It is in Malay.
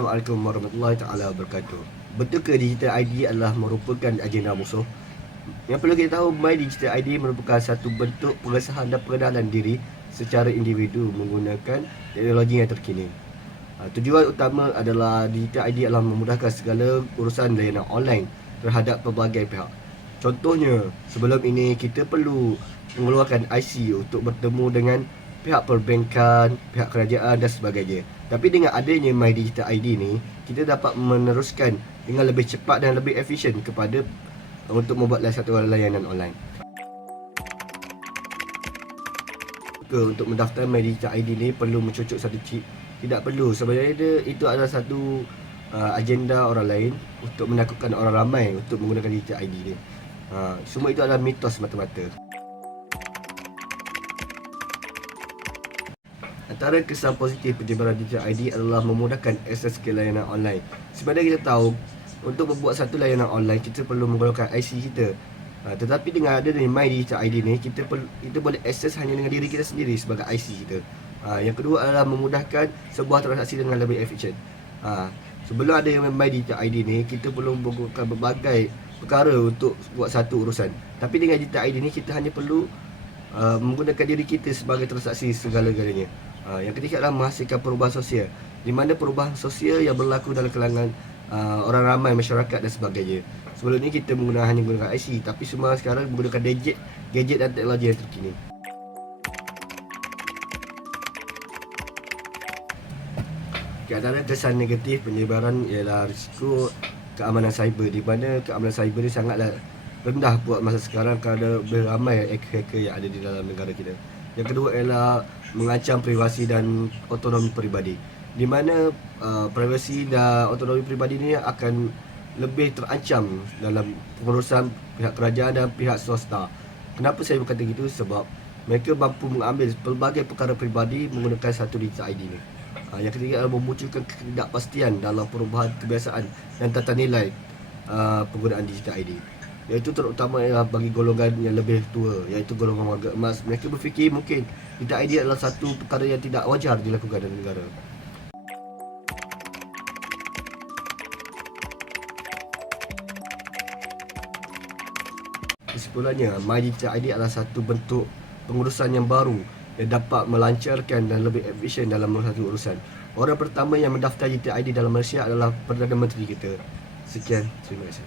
Assalamualaikum warahmatullahi taala wabarakatuh. Betul ke digital ID adalah merupakan agenda musuh? Yang perlu kita tahu, My Digital ID merupakan satu bentuk pengesahan dan pengenalan diri secara individu menggunakan teknologi yang terkini. Tujuan utama adalah digital ID adalah memudahkan segala urusan layanan online terhadap pelbagai pihak. Contohnya, sebelum ini kita perlu mengeluarkan IC untuk bertemu dengan pihak perbankan, pihak kerajaan dan sebagainya. Tapi dengan adanya My Digital ID ni, kita dapat meneruskan dengan lebih cepat dan lebih efisien kepada untuk membuat satu layanan online. Untuk mendaftar My Digital ID ni perlu mencucuk satu chip. Tidak perlu, sebenarnya itu adalah satu agenda orang lain untuk menakutkan orang ramai untuk menggunakan digital ID ni. Semua itu adalah mitos semata-mata. Antara kesan positif penyebaran digital ID adalah memudahkan akses ke layanan online. Sebenarnya kita tahu, untuk membuat satu layanan online kita perlu menggunakan IC kita. Tetapi dengan adanya My Digital ID ni, kita boleh akses hanya dengan diri kita sendiri sebagai IC kita. Yang kedua adalah memudahkan sebuah transaksi dengan lebih efisien. Sebelum ada yang My Digital ID ni, kita perlu melakukan berbagai perkara untuk buat satu urusan. Tapi dengan digital ID ni, kita hanya perlu menggunakan diri kita sebagai transaksi segala-galanya. Yang ketiga adalah menghasilkan perubahan sosial, di mana perubahan sosial yang berlaku dalam kalangan orang ramai, masyarakat dan sebagainya. Sebelum ni kita hanya menggunakan IC, tapi semua sekarang menggunakan gadget dan teknologi yang terkini. Antara kesan negatif penyebaran ialah risiko keamanan cyber, di mana keamanan cyber ni sangatlah rendah buat masa sekarang kerana beramai hacker yang ada di dalam negara kita. Yang kedua ialah mengancam privasi dan autonomi peribadi, di mana privasi dan autonomi peribadi ni akan lebih terancam dalam pengurusan pihak kerajaan dan pihak swasta. Kenapa saya berkata gitu? Sebab mereka mampu mengambil pelbagai perkara peribadi menggunakan satu digital ID ni. Yang ketiga adalah memunculkan ketidakpastian dalam perubahan kebiasaan dan tata nilai penggunaan digital ID, iaitu terutama ialah bagi golongan yang lebih tua, iaitu golongan warga emas. Mereka berfikir mungkin digital ID adalah satu perkara yang tidak wajar dilakukan dalam negara. Kesimpulannya, My Digital ID adalah satu bentuk pengurusan yang baru yang dapat melancarkan dan lebih efisien dalam satu urusan. Orang pertama yang mendaftar digital ID dalam Malaysia adalah Perdana Menteri kita. Sekian, terima kasih.